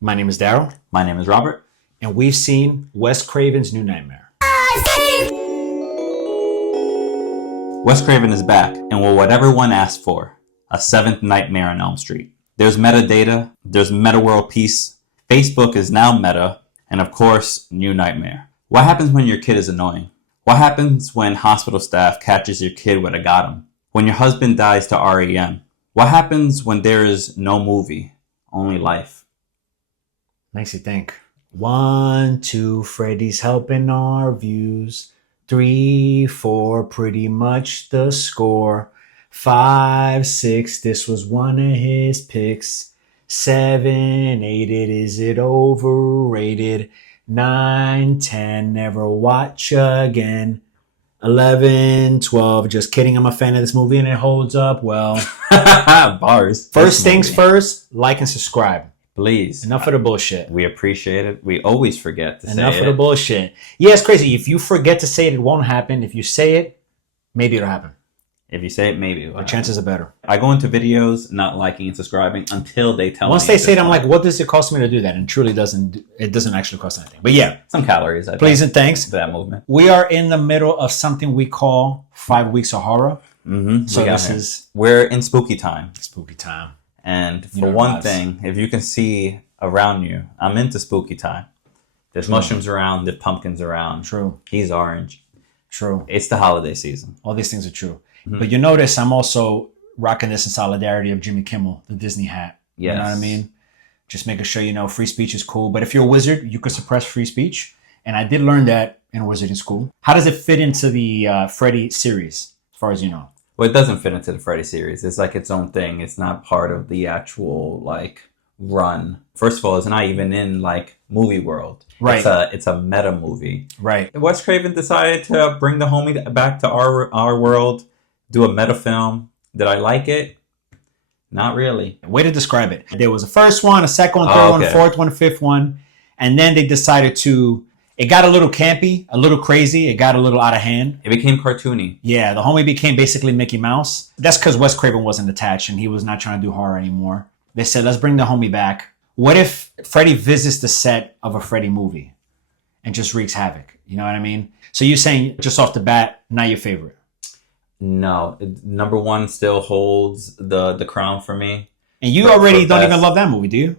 My name is Daryl. My name is Robert. And we've seen Wes Craven's New Nightmare. Wes Craven is back, and will whatever one asked for, a seventh Nightmare on Elm Street. There's metadata, there's meta world peace, Facebook is now meta, and of course, New Nightmare. What happens when your kid is annoying? What happens when hospital staff catches your kid with a got 'em? When your husband dies to REM? What happens when there is no movie, only life? Makes you think. 1, 2, Freddy's helping our views. 3, 4, pretty much the score. 5, 6, this was one of his picks. 7, 8, is it overrated? 9, 10, never watch again. 11, 12, just kidding, I'm a fan of this movie and it holds up well. Bars. First things first, like and subscribe. Please. Enough of the bullshit. We appreciate it. We always forget to say it. Enough of the bullshit. Yeah, it's crazy. If you forget to say it, it won't happen. If you say it, maybe it'll happen. If you say it, maybe it will. The chances are better. I go into videos not liking and subscribing until they tell me. Once they say it, I'm like, what does it cost me to do that? And it truly doesn't actually cost anything. But yeah. Some calories. Please and thanks. For that movement. We are in the middle of something we call 5 weeks of horror. Mm-hmm. So we're in spooky time. Spooky time. And for one thing, if you can see around you, I'm into spooky time. There's mushrooms around, there's pumpkins around. True. He's orange. True. It's the holiday season. All these things are true. Mm-hmm. But you notice I'm also rocking this in solidarity of Jimmy Kimmel, the Disney hat. Yes. You know what I mean? Just making sure, free speech is cool. But if you're a wizard, you could suppress free speech. And I did learn that in wizarding school. How does it fit into the Freddy series, as far as you know? Well, it doesn't fit into the Freddy series. It's like its own thing. It's not part of the actual, run. First of all, it's not even in, movie world. Right. It's a meta movie. Right. Wes Craven decided to bring the homie back to our world, do a meta film. Did I like it? Not really. Way to describe it. There was a first one, a second one, third one, a fourth one, a fifth one. And then they decided it got a little campy, a little crazy. It got a little out of hand. It became cartoony. Yeah, the homie became basically Mickey Mouse. That's because Wes Craven wasn't attached and he was not trying to do horror anymore. They said, let's bring the homie back. What if Freddy visits the set of a Freddy movie and just wreaks havoc? You know what I mean? So you're saying, just off the bat, not your favorite? No. Number one still holds the crown for me. And you already don't even love that movie, do you?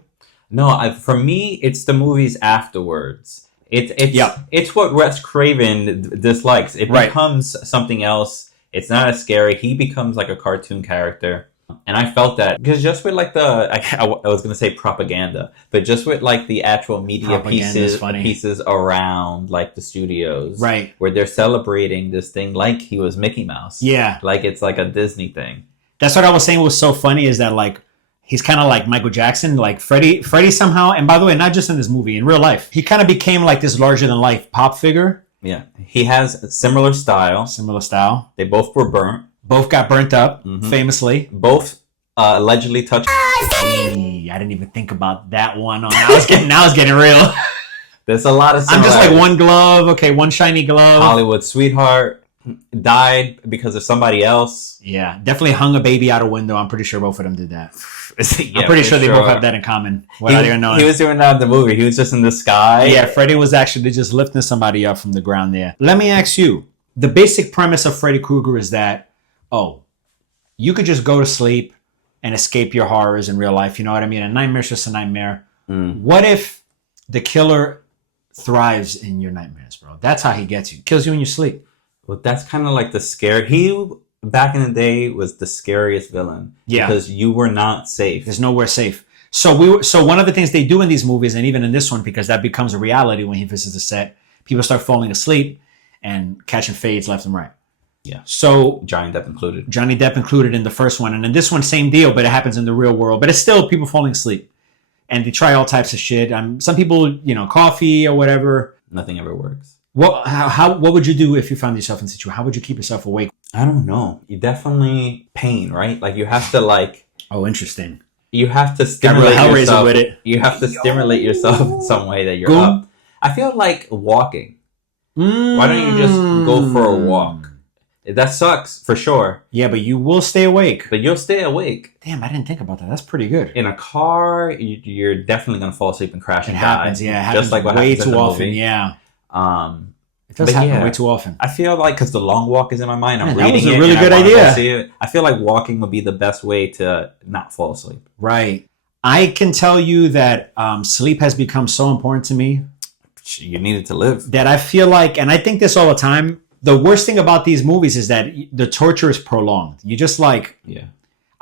No, for me, it's the movies afterwards. It's what Wes Craven dislikes. It becomes something else. It's not as scary. He becomes like a cartoon character. And I felt that because just with I was going to say propaganda, but just with the actual media pieces around the studios, right, where they're celebrating this thing like he was Mickey Mouse. Yeah. It's like a Disney thing. That's what I was saying was so funny is that he's kind of like Michael Jackson, Freddy somehow. And by the way, not just in this movie, in real life, he kind of became this larger than life pop figure. Yeah. He has a similar style. They both were burnt. Both got burnt up, famously. Both allegedly touched. Hey, I didn't even think about that one. Now it's getting real. There's a lot of similarities. I'm just one glove. Okay, one shiny glove. Hollywood sweetheart died because of somebody else. Yeah, definitely hung a baby out a window. I'm pretty sure both of them did that. Yeah, I'm pretty sure they both have that in common. He was doing that in the movie. He was just in the sky. Yeah, Freddy was actually just lifting somebody up from the ground there. Let me ask you, the basic premise of Freddy Krueger is that, you could just go to sleep and escape your horrors in real life. You know what I mean? A nightmare's just a nightmare. What if the killer thrives in your nightmares, bro? That's how he gets you. Kills you in your sleep. Well, that's kind of like the scare. He, back in the day, was the scariest villain. Yeah. Because you were not safe. There's nowhere safe. So one of the things they do in these movies, and even in this one, because that becomes a reality when he visits the set, people start falling asleep and catching fades left and right. Yeah. So Johnny Depp included in the first one. And in this one, same deal, but it happens in the real world. But it's still people falling asleep. And they try all types of shit. Some people, coffee or whatever. Nothing ever works. What would you do if you found yourself in a situation? How would you keep yourself awake? I don't know. You definitely pain, right? You have to Oh, interesting. You have to stimulate yourself. With it. You have to stimulate yourself in some way that you're up. I feel like walking. Why don't you just go for a walk? That sucks for sure. Yeah, but you will stay awake. But you'll stay awake. Damn, I didn't think about that. That's pretty good. In a car, you're definitely gonna fall asleep and crash It and happens, die. yeah. It happens Just like what way happens in too the often, movie. yeah. Um, It does but happen yeah, way too often. I feel like because the long walk is in my mind, I'm Man, that reading was a it. really and good I wanna go idea. see it. I feel like walking would be the best way to not fall asleep. Right. I can tell you that sleep has become so important to me You need it to live. that I feel like, and I think this all the time, the worst thing about these movies is that the torture is prolonged. You just like, Yeah.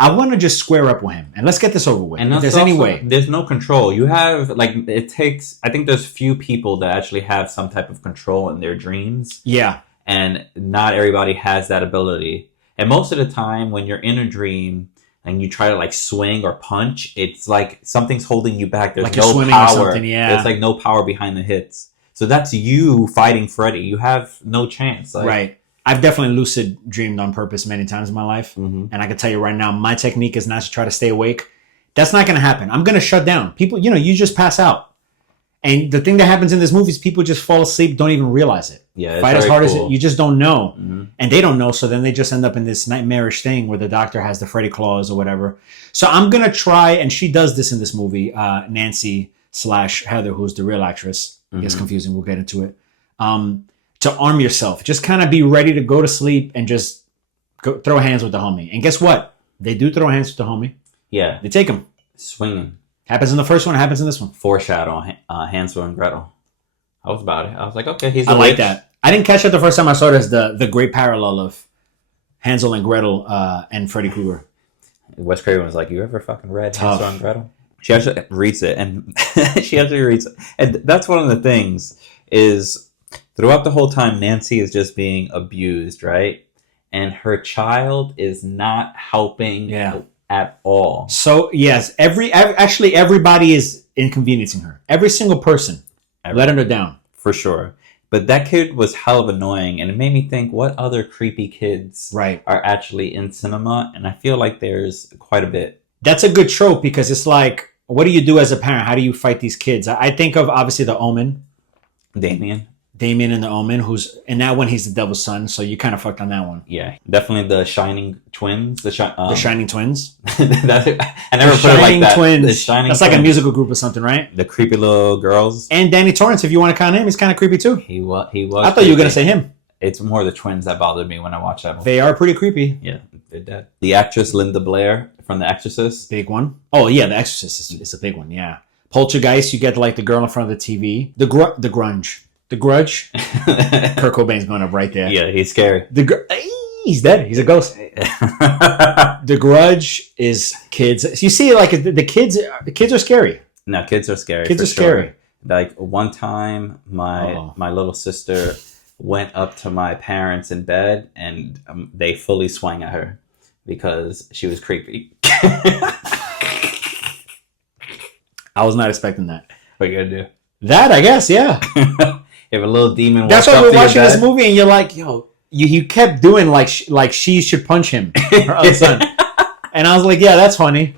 I want to just square up with him and let's get this over with. And If that's there's any also- way. there's no control. You have like it takes. I think there's few people that actually have some type of control in their dreams, Yeah. and not everybody has that ability. And most of the time, when you're in a dream and you try to like swing or punch, it's like something's holding you back. There's Like you're no swimming or power. something, yeah. There's like no power behind the hits. So that's you fighting Freddy. You have no chance. Like, Right. I've definitely lucid dreamed on purpose many times in my life. Mhm. And I can tell you right now, my technique is not to try to stay awake. That's not going to happen. I'm going to shut down. People, you just pass out. And the thing that happens in this movie is people just fall asleep, don't even realize it. Yeah, it's Fight as very hard cool. as you just don't know. Mhm. And they don't know. So then they just end up in this nightmarish thing where the doctor has the Freddy claws or whatever. So I'm going to try, and she does this in this movie, Nancy/Heather, who's the real actress. It gets Mhm. confusing. We'll get into it. To arm yourself. Just kind of be ready to go to sleep and just go throw hands with the homie. And guess what? They do throw hands with the homie. Yeah, They take him. swinging. Happens in the first one, happens in this one. Foreshadow Hansel and Gretel. I was about it. I was like, okay, he's. I a like witch. that. I didn't catch it the first time I saw this, the great parallel of Hansel and Gretel and Freddy Krueger. Wes Craven was like, "You ever fucking read Tough. Hansel and Gretel?" She actually reads it, and she actually reads it. And that's one of the things is throughout the whole time, Nancy is just being abused, right? And her child is not helping Yeah. at all. So yes, actually everybody is inconveniencing her. Every single person, letting her down. For sure. But that kid was hell of annoying, and it made me think, what other creepy kids Right. are actually in cinema? And I feel like there's quite a bit. That's a good trope because it's like, what do you do as a parent? How do you fight these kids? I think of obviously the Omen, Damien in the Omen, who's in that one he's the devil's son, so you kind of fucked on that one. Yeah, definitely the Shining Twins. The Shining Twins. I never The put it like Shining that. Twins. The Shining That's like a Twins. musical group or something, right? The creepy little girls. And Danny Torrance, if you want to count him, he's kind of creepy too. He was. I thought you were gonna say him. It's more the twins that bothered me when I watched that movie. They are pretty creepy. Yeah, they're dead. The actress Linda Blair from The Exorcist. Big one. Oh yeah, The Exorcist is a big one. Yeah. Poltergeist, you get like the girl in front of the TV. The Grudge. The Grudge. Kurt Cobain's going up right there. Yeah, he's scary. He's dead. He's a ghost. The Grudge is kids. So you see, like the kids are scary. No, kids are scary. Kids for are scary. Sure. Like one time, my Uh-oh. my little sister went up to my parents in bed, and they fully swung at her because she was creepy. I was not expecting that. What you gonna do? That, I guess, yeah. If a little demon That's walks why up we're to your watching this bed- movie and you're like, yo, you kept doing like she should punch him, her other son. And I was like, yeah, that's funny.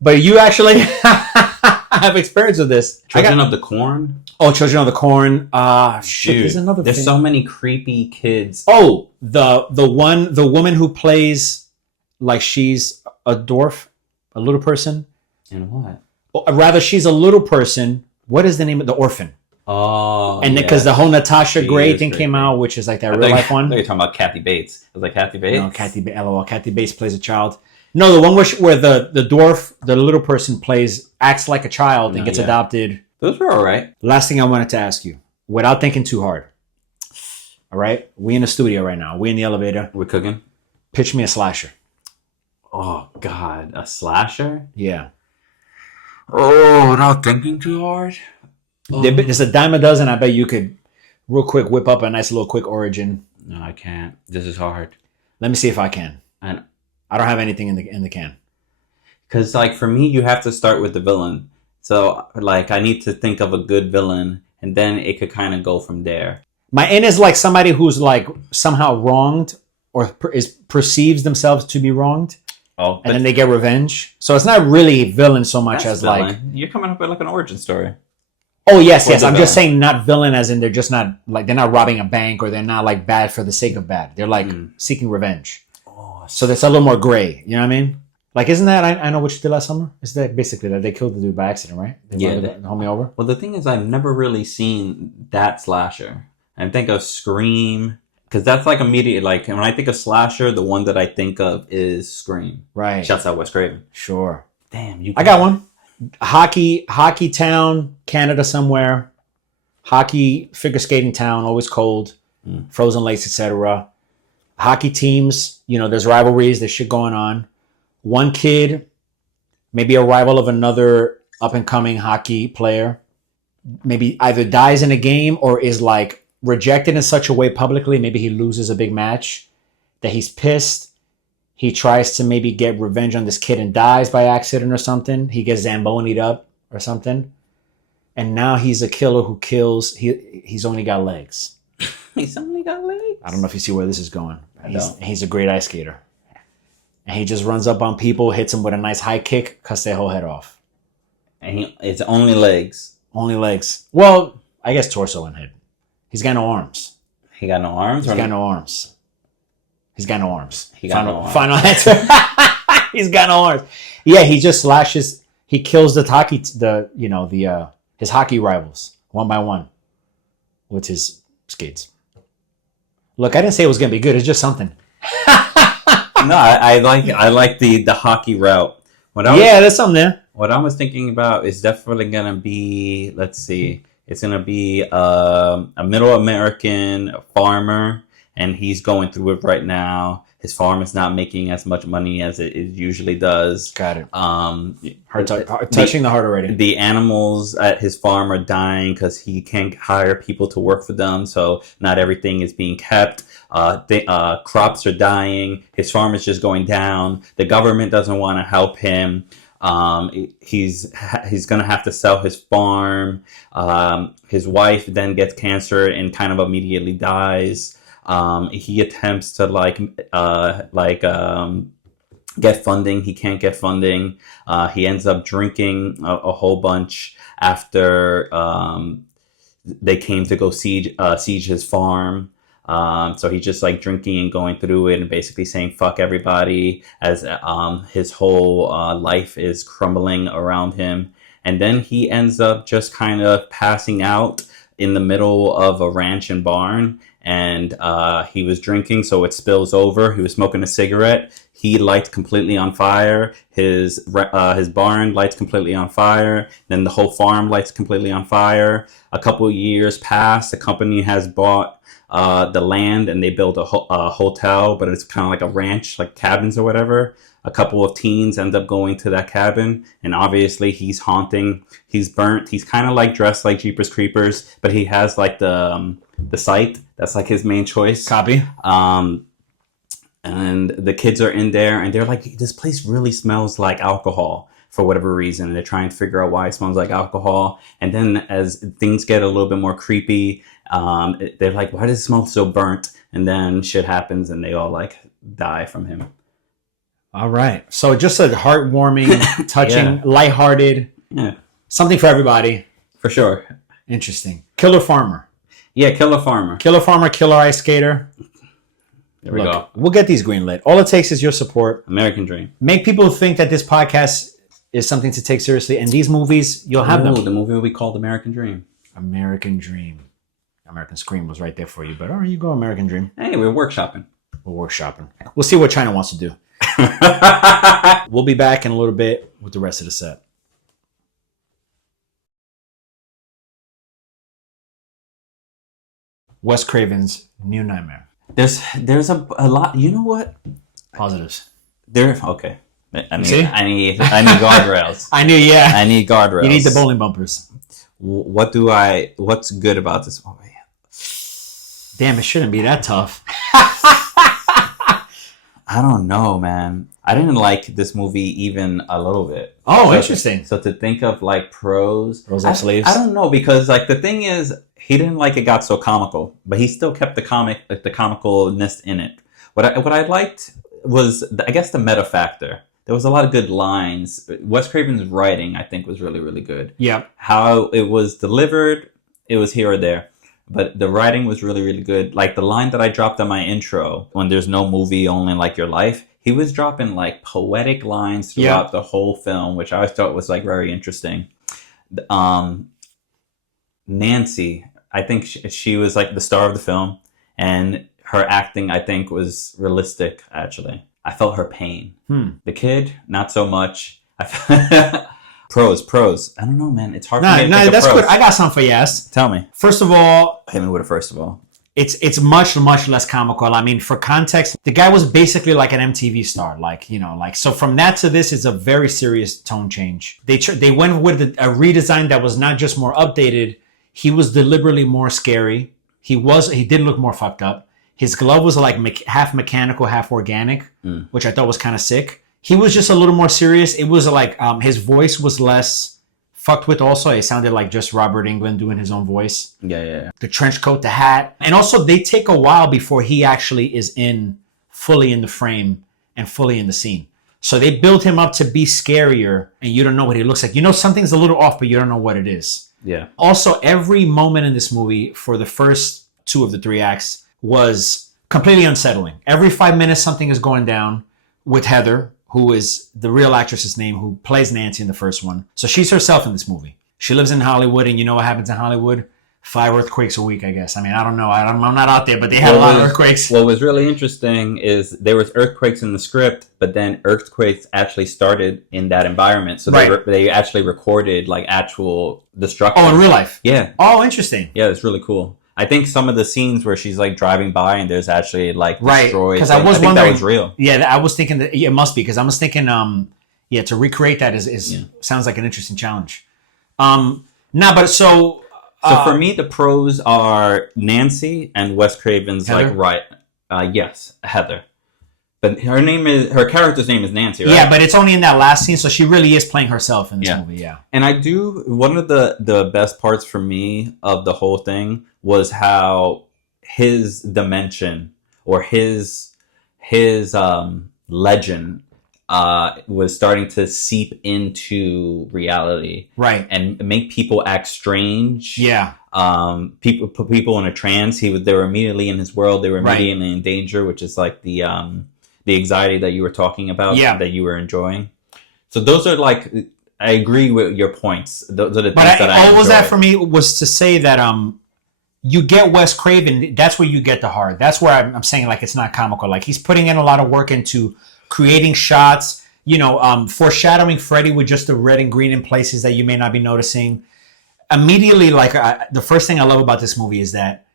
But you actually have experience with this. Children of the Corn. Oh, Children of the Corn. Shit, Dude, there's another there's thing. so many creepy kids. Oh, the woman who plays like she's a dwarf, a little person. And what? Or rather, she's a little person. What is the name of the orphan? Oh, And because yeah. the whole Natasha She Gray is thing came creepy. out, which is like that I real think- life I one. thought you were talking about Kathy Bates. I was like, Kathy Bates? No, Kathy Bates plays a child. No, the one where the dwarf, the little person acts like a child and No, gets yeah. adopted. Those were all right. Last thing I wanted to ask you, without thinking too hard. All right, we in the studio right now. We in the elevator. We're cooking. Pitch me a slasher. Oh, God. A slasher? Yeah, Oh, without thinking too hard? there's a dime a dozen. I bet you could real quick whip up a nice little quick origin. No, I can't. This is hard. Let me see if I can. And I don't have anything in the can. because, like, for me, you have to start with the villain. So, like, I need to think of a good villain, and then it could kind of go from there. My in is like somebody who's like somehow wronged or perceives themselves to be wronged. Oh, And then they get revenge. So it's not really villain so much that's as like, villain. You're coming up with, like, an origin story. Oh yes, For yes. the I'm just villain. saying not villain as in they're just not like they're not robbing a bank or they're not like bad for the sake of bad. They're like seeking revenge. Oh, So that's a little more gray. You know what I mean? Like, isn't that I know what you did last summer? Is that basically that they killed the dude by accident, right? They yeah. run the homie over. Well, the thing is, I've never really seen that slasher. I think of Scream because that's like immediate. Like when I think of slasher, the one that I think of is Scream. Right. Shouts out Wes Craven. Sure. Damn, you. I got one. Hockey town, Canada somewhere. Hockey figure skating town, always cold, frozen lakes, etc. Hockey teams, there's rivalries, there's shit going on. One kid, maybe a rival of another up and coming hockey player, maybe either dies in a game or is like rejected in such a way publicly, maybe he loses a big match, that he's pissed. He tries to maybe get revenge on this kid and dies by accident or something. He gets Zamboni'd up or something. And now he's a killer who kills. He's only got legs. He's only got legs. I don't know if you see where this is going. I don't. He's a great ice skater. And he just runs up on people, hits them with a nice high kick, cuts their whole head off. And it's only legs. Only legs. Well, I guess torso and head. He's got no arms. He got no arms. He's got no arms. He's got no arms. He got no arms. Final answer. He's got no arms. Yeah, he just slashes. He kills his hockey rivals one by one with his skates. Look, I didn't say it was gonna be good. It's just something. No, I like the hockey route. There's something there. What I was thinking about is definitely gonna be. Let's see. It's gonna be a middle American farmer, and he's going through it right now. His farm is not making as much money as it usually does. Got it. Touching the heart already. The animals at his farm are dying because he can't hire people to work for them, so not everything is being kept. Crops are dying. His farm is just going down. The government doesn't want to help him. He's gonna have to sell his farm. His wife then gets cancer and kind of immediately dies. He attempts to get funding. He can't get funding. He ends up drinking a whole bunch after they came to go siege his farm. So he's just like drinking and going through it and basically saying fuck everybody as his whole life is crumbling around him. And then he ends up just kind of passing out in the middle of a ranch and barn. And he was drinking, so it spills over. He was smoking a cigarette. He lights completely on fire. His barn lights completely on fire. Then the whole farm lights completely on fire. A couple of years pass. The company has bought the land and they built a hotel, but it's kind of like a ranch, like cabins or whatever. A couple of teens end up going to that cabin, and obviously he's haunting. He's burnt. He's kind of like dressed like Jeepers Creepers, but he has like the sight. That's like his main choice. Copy. And the kids are in there, and they're like, this place really smells like alcohol for whatever reason. And they're trying to figure out why it smells like alcohol. And then as things get a little bit more creepy, they're like, why does it smell so burnt? And then shit happens, and they all like die from him. All right. So just a heartwarming, touching, lighthearted, Yeah, something for everybody. for sure. Interesting. Killer farmer. Yeah, Killer Farmer. Killer farmer, killer ice skater. There we go. We'll get these greenlit. All it takes is your support. American Dream. Make people think that this podcast is something to take seriously. And these movies, you'll have them. The movie will be called American Dream. American Dream. American Scream was right there for you. But all right, you go American Dream. Hey, we're workshopping. We're workshopping. We'll see what China wants to do. We'll be back in a little bit with the rest of the set. Wes Craven's New Nightmare. There's a lot. You know what? Positives. Okay. I See? need guardrails. I knew, yeah. I need guardrails. You need the bowling bumpers. What's good about this movie? Damn, it shouldn't be that tough. I don't know, man. I didn't like this movie even a little bit. Oh, interesting. So to think of like pros of slaves. I don't know, because like the thing is, he didn't like it got so comical, but he still kept the comicalness in it. What I liked was, I guess, the meta factor. there was a lot of good lines. Wes Craven's writing, I think, was really, really good. Yeah. How it was delivered, it was here or there. But the writing was really, really good. Like the line that I dropped on my intro, when there's no movie, only like your life, he was dropping like poetic lines throughout the whole film, which I always thought was like very interesting. Nancy, I think she was like the star of the film, and her acting, I think, was realistic, actually. I felt her pain. The kid, not so much. Pros. I don't know, man. It's hard for me to think of that's pros. good. I got something for you, Yes. Tell me. First of all, Hit me with a first of all. it's much less comical. I mean, for context, the guy was basically like an MTV star, so from that to this, it's a very serious tone change. They went with a redesign that was not just more updated. He was deliberately more scary. He did look more fucked up. His glove was like half mechanical, half organic, which I thought was kind of sick. He was just a little more serious. It was like his voice was less fucked with also. It sounded like just Robert Englund doing his own voice. Yeah. The trench coat, the hat. And also they take a while before he actually is fully in the frame and fully in the scene. So they build him up to be scarier and you don't know what he looks like. You know something's a little off, but you don't know what it is. Yeah. Also, every moment in this movie for the first 2 of the 3 acts was completely unsettling. Every 5 minutes something is going down with Heather, who is the real actress's name, who plays Nancy in the first one. So she's herself in this movie. She lives in Hollywood, and you know what happens in Hollywood? 5 earthquakes a week, I guess. I mean, I don't know. I'm not out there, but they had a lot of earthquakes. What was really interesting is there was earthquakes in the script, but then earthquakes actually started in that environment. So they actually recorded like actual destruction. Oh, in real life? Yeah. Oh, interesting. Yeah, it's really cool. I think some of the scenes where she's like driving by and there's actually like destroyed. Because I was wondering, that was real. Yeah, I was thinking that it must be, because I was thinking, to recreate that sounds like an interesting challenge. So for me, the pros are Nancy and Wes Craven's Heather? Yes, Heather. But her character's name is Nancy, right? Yeah, but it's only in that last scene, so she really is playing herself in this movie, yeah. And one of the best parts for me of the whole thing was how his dimension or his legend was starting to seep into reality. Right. And make people act strange. Yeah. Put people in a trance. They were immediately in his world. They were immediately in danger, which is like the anxiety that you were talking about, that you were enjoying. So those are like, I agree with your points. Those are the things that I enjoy. All was that for me was to say that you get Wes Craven, that's where you get the heart. That's where I'm saying like it's not comical. Like he's putting in a lot of work into creating shots, foreshadowing Freddy with just the red and green in places that you may not be noticing. Immediately, the first thing I love about this movie is that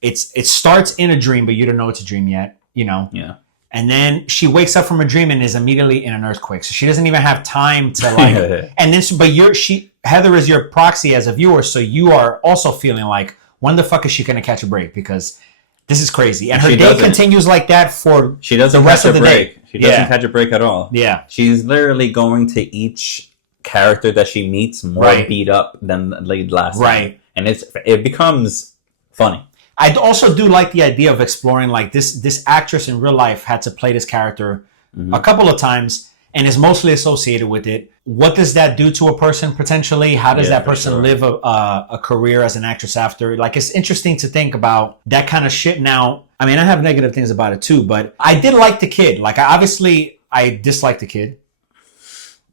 it starts in a dream, but you don't know it's a dream yet, Yeah. And then she wakes up from a dream and is immediately in an earthquake. So she doesn't even have time to and then, Heather is your proxy as a viewer. So you are also feeling like, when the fuck is she going to catch a break? Because this is crazy. And her day continues like that for the rest of the day. She doesn't catch a break at all. Yeah. She's literally going to each character that she meets more beat up than the last time. And it becomes funny. I also do like the idea of exploring like this actress in real life had to play this character a couple of times and is mostly associated with it. What does that do to a person potentially? How does that person live a career as an actress after? Like, it's interesting to think about that kind of shit. Now, I mean, I have negative things about it too, but I did like the kid. Like, I disliked the kid.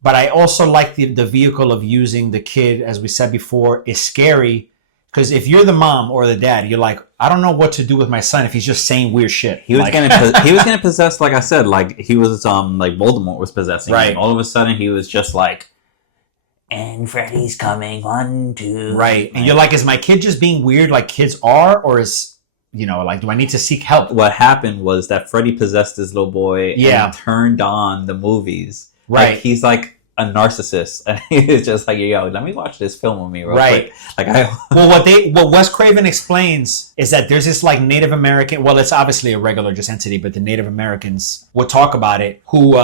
But I also like the vehicle of using the kid, as we said before, is scary. Because if you're the mom or the dad, you're like, I don't know what to do with my son if he's just saying weird shit. He was gonna possess, like I said, like he was like Voldemort was possessing him. All of a sudden he was just like, and Freddy's coming, 1, 2. Right. And you're like, is my kid just being weird like kids are, or is do I need to seek help? What happened was that Freddy possessed this little boy and turned on the movies. Right. Like, he's like a narcissist, and he's just like, yo, let me watch this film with me real quick. Like what Wes Craven explains is that there's this like Native American, well, it's obviously a regular just entity, but the Native Americans will talk about it, who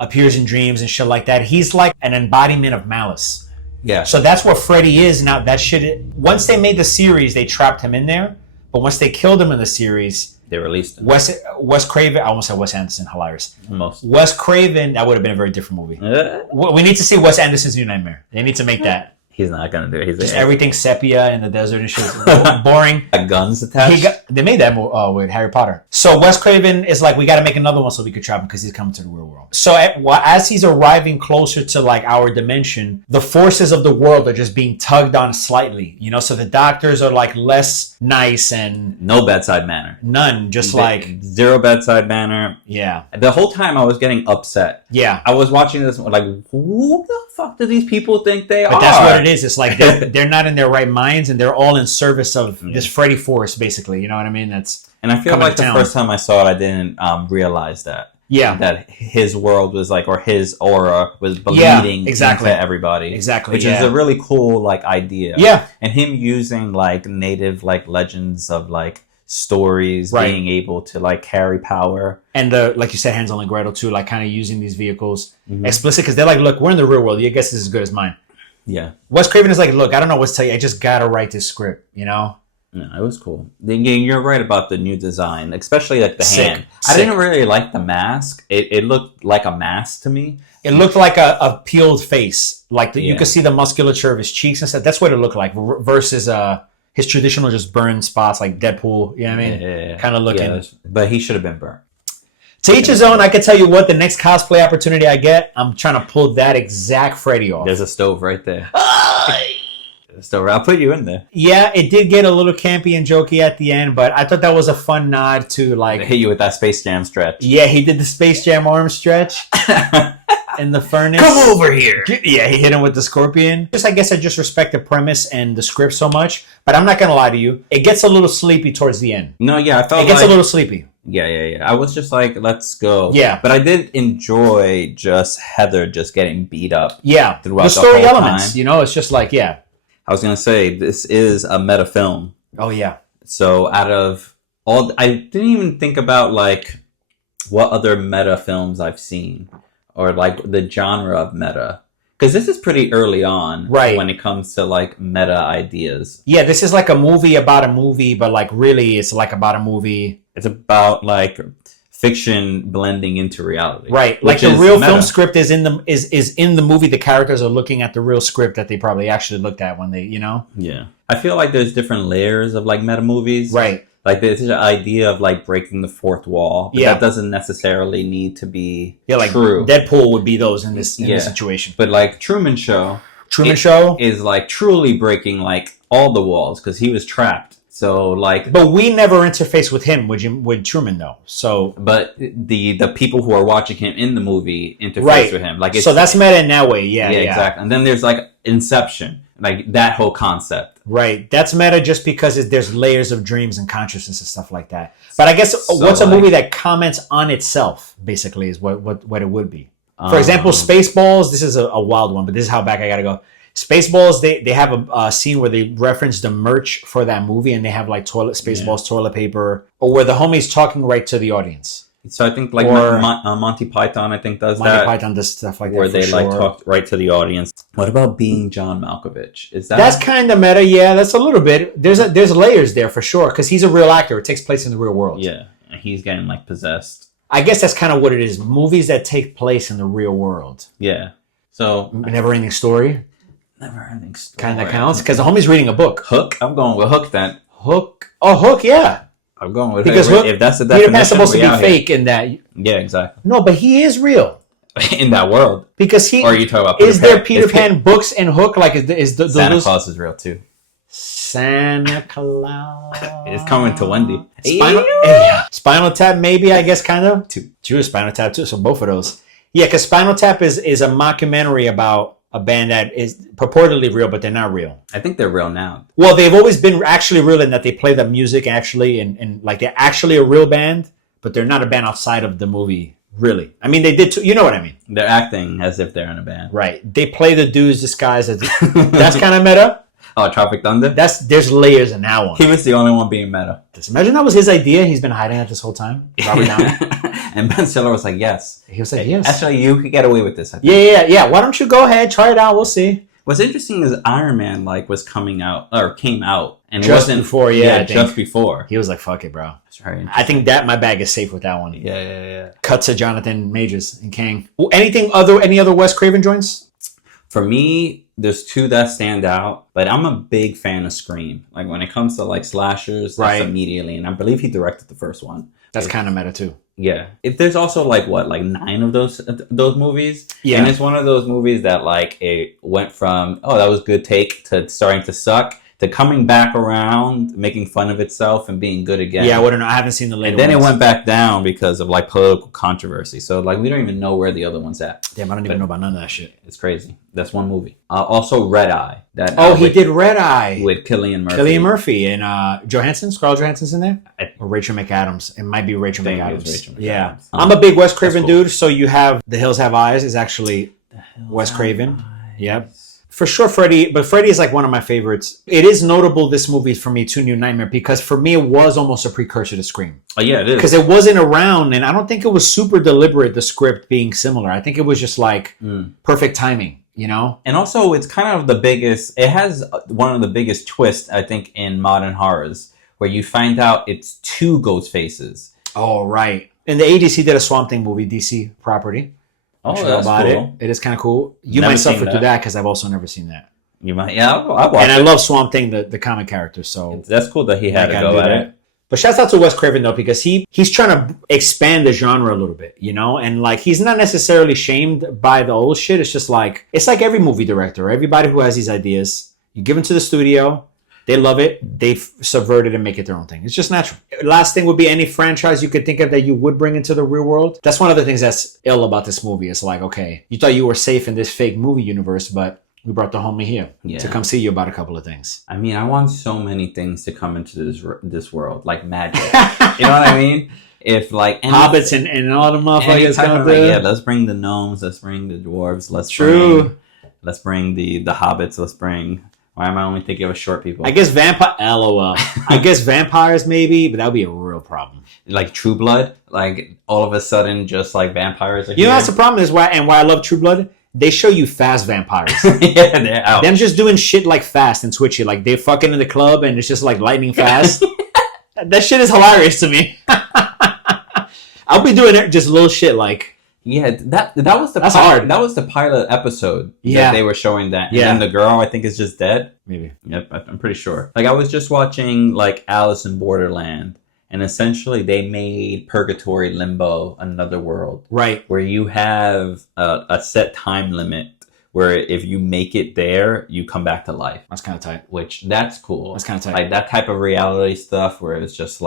appears in dreams and shit like that. He's like an embodiment of malice. Yeah. So that's what Freddy is now. That shit, once they made the series, they trapped him in there. But once they killed him in the series, They released him. Wes Craven, I almost said Wes Anderson, hilarious. Almost. Wes Craven, that would have been a very different movie. We need to see Wes Anderson's New Nightmare. They need to make that. He's not gonna do it. He's just everything sepia in the desert and shit. Boring. Guns attached. They made that with Harry Potter. So Wes Craven is like, we got to make another one so we could trap him because he's coming to the real world. So as he's arriving closer to like our dimension, the forces of the world are just being tugged on slightly. You know, so the doctors are like less nice and no bedside manner. None. Just like zero bedside manner. Yeah. The whole time I was getting upset. Yeah. I was watching this like, who the fuck do these people think they are? But that's what it is. It's like they're not in their right minds, and they're all in service of this Freddy force, basically. You know what I mean? And I feel like the first time I saw it, I didn't realize that. Yeah. That his world was like, or his aura was bleeding into everybody. Exactly. Which is a really cool like idea. Yeah. And him using like native like legends of like stories, being able to like carry power. And like you said, Hansel and Gretel too, like kind of using these vehicles explicit, because they're like, look, we're in the real world. Your guess is as good as mine. Yeah. Wes Craven is like, look, I don't know what to tell you. I just got to write this script, you know? Yeah, it was cool. You're right about the new design, especially like the hand. I didn't really like the mask. It looked like a mask to me. It looked like a peeled face. Like you could see the musculature of his cheeks and stuff. That's what it looked like versus his traditional just burn spots like Deadpool. You know what I mean? Yeah. Kind of looking. Yeah, but he should have been burnt. To each his own. I can tell you what, the next cosplay opportunity I get, I'm trying to pull that exact Freddy off. There's a stove right there. So I'll put you in there. Yeah, it did get a little campy and jokey at the end, but I thought that was a fun nod to like... They hit you with that Space Jam stretch. Yeah, he did the Space Jam arm stretch in the furnace. Come over here! Yeah, he hit him with the scorpion. I guess I just respect the premise and the script so much, but I'm not going to lie to you. It gets a little sleepy towards the end. No, yeah, I felt it gets a little sleepy. Yeah. I was just like, let's go. Yeah. But I did enjoy just Heather just getting beat up. Yeah. Throughout the story whole elements, time. You know, it's just like, yeah. I was going to say, this is a meta film. Oh, yeah. So out of all... I didn't even think about, like, what other meta films I've seen. Or, like, the genre of meta. Because this is pretty early on. Right. When it comes to, like, meta ideas. Yeah, this is like a movie about a movie, but, like, really it's like about a movie. It's about, like... fiction blending into reality, right? Like the real film script is in the movie. The characters are looking at the real script that they probably actually looked at when they, you know. Yeah, I feel like there's different layers of like meta movies, right? Like there's an idea of like breaking the fourth wall, but that doesn't necessarily need to be like true. Deadpool would be those in this situation, but like Truman Show is like truly breaking like all the walls because he was trapped. So like, but we never interface with him with Truman though. So, but the people who are watching him in the movie interface with him. Like, so that's meta in that way. Yeah, exactly. And then there's like Inception, like that whole concept. Right, that's meta just because there's layers of dreams and consciousness and stuff like that. But I guess what's a movie that comments on itself? Basically, is what it would be. For example, Spaceballs. This is a wild one, but this is how back I gotta go. Spaceballs, they have a scene where they reference the merch for that movie, and they have like Spaceballs toilet paper, or where the homie's talking right to the audience. So I think like Monty Python, I think does Monty Python does stuff like that, where they like talk right to the audience. What about Being John Malkovich? Is that's kind of meta? Yeah, that's a little bit. There's layers there for sure because he's a real actor. It takes place in the real world. Yeah, and he's getting like possessed. I guess that's kind of what it is. Movies that take place in the real world. Yeah. So Never-ending Story. Never-ending Story. Kind of counts because the homie's reading a book. Hook. I'm going with Hook then. Hook. Oh, Hook. Yeah. I'm going with because Hook. If that's the definition, Peter Pan's supposed to be fake here. In that. Yeah, exactly. No, but he is real in that world because he. Or are you talking about? Is there Peter Pan books in Hook? Like is the Santa Claus is real too. Santa Claus. It's coming to Wendy. Spinal Tap, maybe, I guess, kind of. Two Spinal Tap, too. So both of those. Yeah, because Spinal Tap is a mockumentary about a band that is purportedly real, but they're not real. I think they're real now. Well, they've always been actually real in that they play the music actually, and like they're actually a real band, but they're not a band outside of the movie, really. I mean, they did too. You know what I mean? They're acting as if they're in a band. Right. They play the dudes disguised as... That's kind of meta. Oh, Tropic Thunder? There's layers in that one. He was the only one being meta. Just imagine that was his idea. He's been hiding it this whole time. Robert Downey. And Ben Stiller was like, yes. He was like, yes. Actually, you could get away with this, I think. Yeah. Why don't you go ahead, try it out, we'll see. What's interesting is Iron Man was coming out or came out, and it Just wasn't before, yeah, I think. just before. He was like, "Fuck it, bro." That's very I think that my bag is safe with that one. yeah. Cut to Jonathan Majors and Kang. Any other Wes Craven joints? For me, there's two that stand out, but I'm a big fan of Scream. Like when it comes to slashers, that's immediately, and I believe he directed the first one. That's kind of meta too. Yeah. If there's also 9 of those movies. Yeah. And it's one of those movies that it went from, oh, that was a good take to starting to suck to coming back around, making fun of itself and being good again. Yeah, I haven't seen the later And then ones. it went back down because of political controversy. So we don't even know where the other one's at. Damn, I don't even know about none of that shit. It's crazy. That's one movie. Also Red Eye. He did Red Eye. With Cillian Murphy. Cillian Murphy and Scarlett Johansson's in there? Or Rachel McAdams. It might be Rachel McAdams. Yeah. I'm a big Wes Craven dude, so you have The Hills Have Eyes is actually Wes Craven. Yep. For sure, Freddy, but Freddy is one of my favorites. It is notable, this movie, for me, too, New Nightmare, because for me, it was almost a precursor to Scream. Oh, yeah, it is. Because it wasn't around, and I don't think it was super deliberate, the script being similar. I think it was just perfect timing, you know? And also, it's kind of it has one of the biggest twists, I think, in modern horrors, where you find out it's two ghost faces. Oh, right. In the 80s, he did a Swamp Thing movie, DC property. Oh, that's cool. It is kind of cool. You might suffer through that because I've also never seen that. You might, yeah. I watched and I love Swamp Thing, the comic character. So that's cool that he had to go at it. But shouts out to Wes Craven though, because he's trying to expand the genre a little bit, you know, and he's not necessarily shamed by the old shit. It's just it's like every movie director, everybody who has these ideas, you give them to the studio. They love it. They subvert it and make it their own thing. It's just natural. Last thing would be any franchise you could think of that you would bring into the real world. That's one of the things that's ill about this movie. It's okay, you thought you were safe in this fake movie universe, but we brought the homie here to come see you about a couple of things. I mean, I want so many things to come into this world, like magic. You know what I mean? If hobbits and all the motherfuckers come through. Yeah, let's bring the gnomes. Let's bring the dwarves. Let's bring the hobbits. Let's bring. Why am I only thinking of short people? I guess LOL. I guess vampires maybe, but that would be a real problem. Like True Blood, all of a sudden, just vampires. You know, that's the problem is why I love True Blood. They show you fast vampires. Yeah, they're out. Them just doing shit fast and twitchy, they fucking in the club and it's just lightning fast. That shit is hilarious to me. I'll be doing just little shit Yeah, that was the hard. That was the pilot episode that they were showing that. And then the girl, I think, is just dead. Maybe. Yep, I'm pretty sure. I was just watching Alice in Borderland, and essentially they made Purgatory, Limbo, another world. Right. Where you have a set time limit where if you make it there, you come back to life. That's kind of tight. That's cool. That's kind of tight. That type of reality stuff where it's just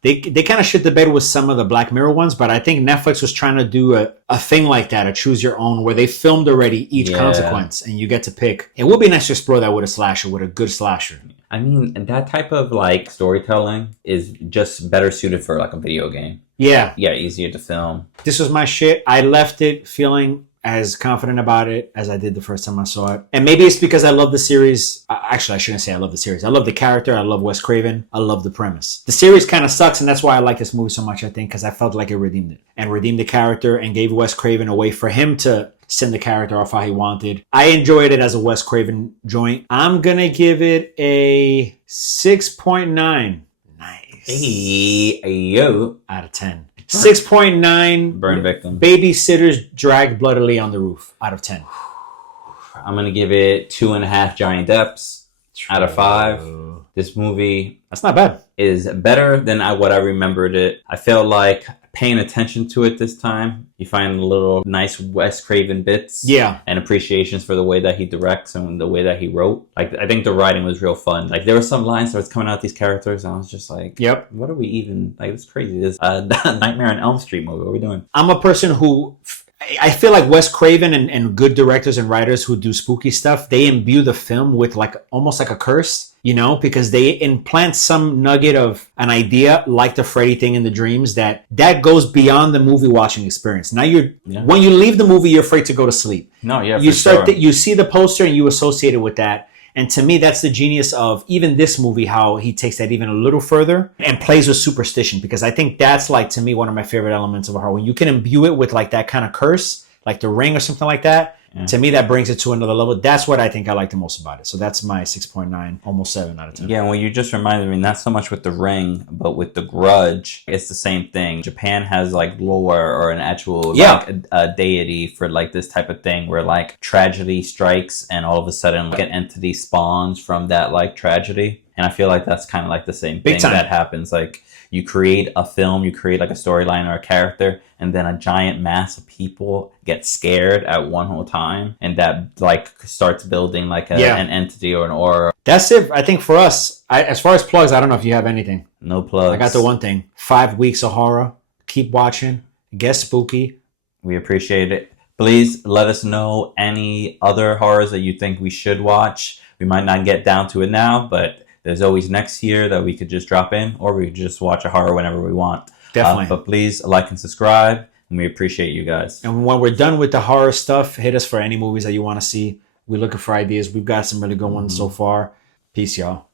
They kind of shit the bed with some of the Black Mirror ones, but I think Netflix was trying to do a thing like that, a choose your own, where they filmed already each consequence and you get to pick. It would be nice to explore that with a slasher, with a good slasher. I mean, that type of storytelling is just better suited for a video game. Yeah. Yeah, easier to film. This was my shit. I left it feeling as confident about it as I did the first time I saw it. And maybe it's because I love the series. Actually, I shouldn't say I love the series. I love the character. I love Wes Craven. I love the premise. The series kind of sucks, and that's why I like this movie so much, I think, because I felt like it redeemed it. And redeemed the character and gave Wes Craven a way for him to send the character off how he wanted. I enjoyed it as a Wes Craven joint. I'm going to give it a 6.9. Nice. Hey, yo. Out of 10. 6.9 burn victim. Babysitters dragged bloodily on the roof out of 10. I'm gonna give it 2.5 Johnny Depps out of 5. This movie, that's not bad, is better than what I remembered it. I felt like paying attention to it this time. You find little nice Wes Craven bits, and appreciations for the way that he directs and the way that he wrote. I think the writing was real fun. There were some lines that was coming out these characters, and I was just "Yep, what are we even It's crazy. This Nightmare on Elm Street movie. What are we doing?" I'm a person who. I feel like Wes Craven and good directors and writers who do spooky stuff, they imbue the film with almost like a curse, because they implant some nugget of an idea like the Freddy thing in the dreams that goes beyond the movie watching experience. Now when you leave the movie, you're afraid to go to sleep. No, yeah, you you see the poster and you associate it with that. And to me, that's the genius of even this movie, how he takes that even a little further and plays with superstition. Because I think that's to me, one of my favorite elements of horror. When you can imbue it with that kind of curse, like The Ring or something like that, Yeah. To me, that brings it to another level. That's what I think I like the most about it. So that's my 6.9, almost 7 out of 10. Yeah, well, you just reminded me, not so much with The Ring, but with The Grudge, it's the same thing. Japan has like lore or an actual like a deity for like this type of thing where like tragedy strikes and all of a sudden like an entity spawns from that like tragedy. And I feel like that's kind of like the same thing that happens. Like you create a film, you create like a storyline or a character, and then a giant mass of people get scared at one whole time, and that like starts building like an entity or an aura. That's it. I think for us, as far as plugs, I don't know if you have anything. No plugs. I got the one thing. 5 weeks of horror. Keep watching. Get spooky. We appreciate it. Please let us know any other horrors that you think we should watch. We might not get down to it now, but there's always next year that we could just drop in, or we could just watch a horror whenever we want. Definitely. But please like and subscribe, and we appreciate you guys. And when we're done with the horror stuff, hit us for any movies that you want to see. We're looking for ideas. We've got some really good ones so far. Peace, y'all.